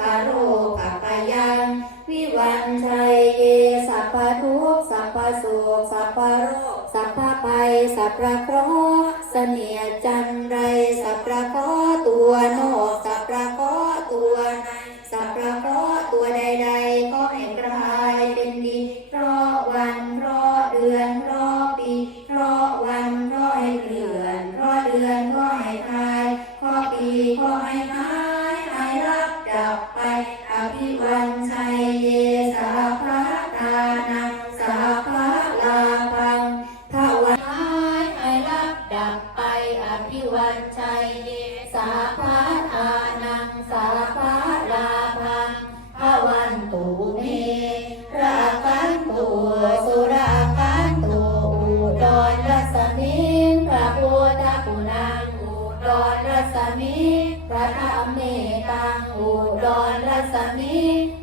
กโรคปะยัง วิวันชัยเย สัพพทุกสัพพโสสัพพโรคสัพพไปสัพพะเคราะ ชัยเยสาพะทานังสาพะลาพังทวันตุเมรากันตุสุรากันตุอุดรรัศมีพระพุทธกุณังอุดรรัศมีพระธรรมเมตังอุดรรัศมี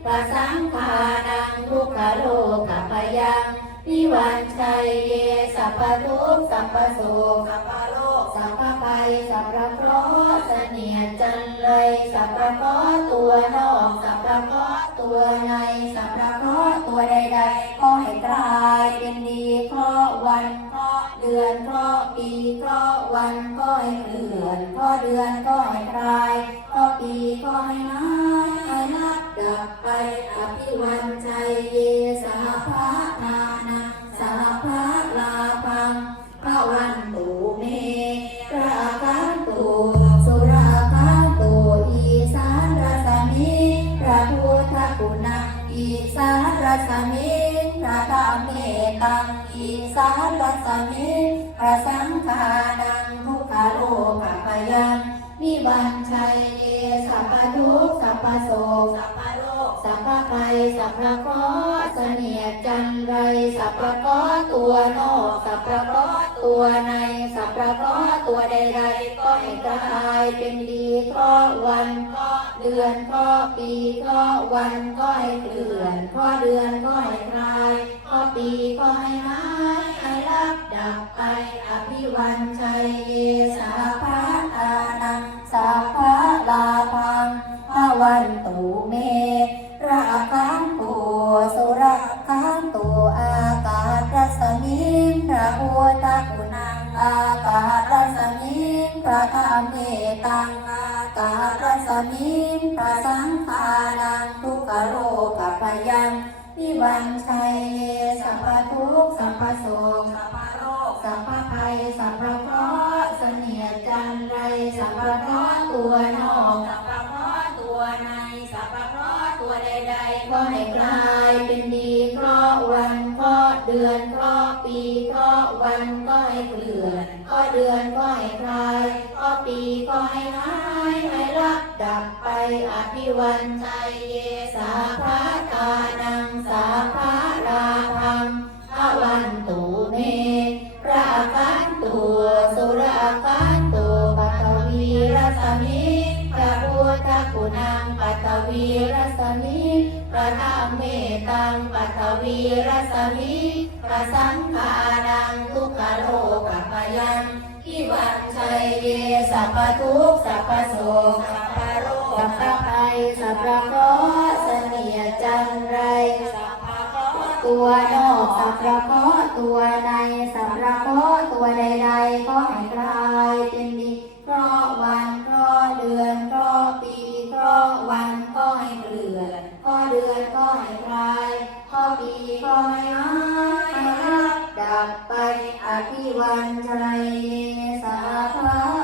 พระสังฆานังทุกขโลกปยังนิวันชัยเยสัพพทุกสัพพโสสัพพโล ยสัพพะเคราะห์เสนียจันเลยสัพพะเคตัวนอกสัพพะเคตัวในสัพพะเคตัวใดๆ ก็ให้กลายเป็นดีเคราะวันเคราะเดือนเคราะปีเคราะวันก็ให้เคลื่อนเคราะเดือนก็ให้คลายเคราะปีก็ให้หายให้นับดับไปอภิวันชัย อีสารัศมีพระธรรมเมตังอีสารัศมีพระสังฆานังทุกขโลกปยังนิวันชัยเยสัพพทุกขสัพพโศกสัพพโลกสัพพภัยสัพพะเคราะห์เสนียจันไรสัพพะเคราะห์ตัวนอกสัพพะเคราะห์ตัวในสัพพะเคราะห์ตัวใดๆก็ให้กลายเป็นดีเคราะห์วันเคราะห์ เดือนเคราะห์ปีเคราะห์วันก็ให้เคลื่อนเคราะห์เดือนก็ให้คลายเคราะห์ปีก็ให้หายให้รับดับไปอภิวันชัยเยสาภาทานังสัพพะลาพังพระวันตุเมราคันตุสุราคันตุอากาศรัศมีพระพุทธกุณังอากาศรัศมีพระธรรมเมตัง อากาศรัศมีพระสังฆานังทุกขโลกปยังนิวันชัยเยสัพพทุกสัพพโศกสัพพโรคสัพพภัยสัพพะเคราะห์เสนียดจันไรสัพพะเคราะห์ตัวนอกสัพพะเคราะห์ตัวในสัพพะเคราะห์ตัวใดๆก็ให้กลายเป็นดีเคราะห์วันเคราะห์เดือนเคราะห์ปีเคราะห์วันก็ให้เคลื่อนเคราะห์เดือนก็ให้คลายเคราะห์ปีก็ให้หาย อภิวันชัยเยสาภาทานังสาภาลาพังพระวันตุเมราคันตุสุราคันตุปัตวีรสมิพระพุทธกุณังปัตวีรสมิพระธรรมเมตังปัตวีรสมิพระสังฆานังทุกขโลกปยังที่วันชัยเยสัพพทุกสัพพโส ตัวใดสำระเรัะห์ตัวใดใดก็ให้กลายเป็นดีเพราะวันเพราะเดือนเพราะปีเพราะวันก็ให้เกลือนเพราะเดือนก็ให้กลายาะปีก็ให้หายดับไปอภิวันใจสาภา